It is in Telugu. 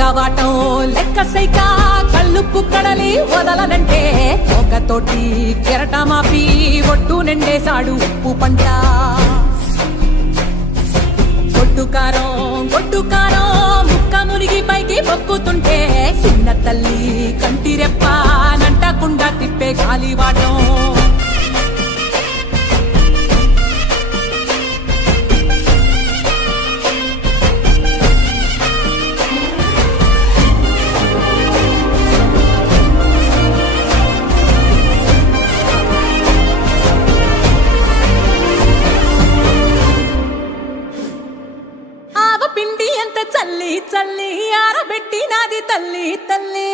కవాటం లెక్క సైక కళ్ళుప్పు కడలి వదలనంటే తోకతోటి కెరటమాపి ఒట్టు నిండేశాడు ఉప్పు పంట. గొడ్డుకారం ముక్క మునిగి పైకి మొక్కుతుంటే చిన్న తల్లి కంటి రెప్ప నంటకుండా తిప్పే గాలివాటం. పిండి ఎంత చల్లి చల్లి ఆరబెట్టి నాది తల్లి తల్లి.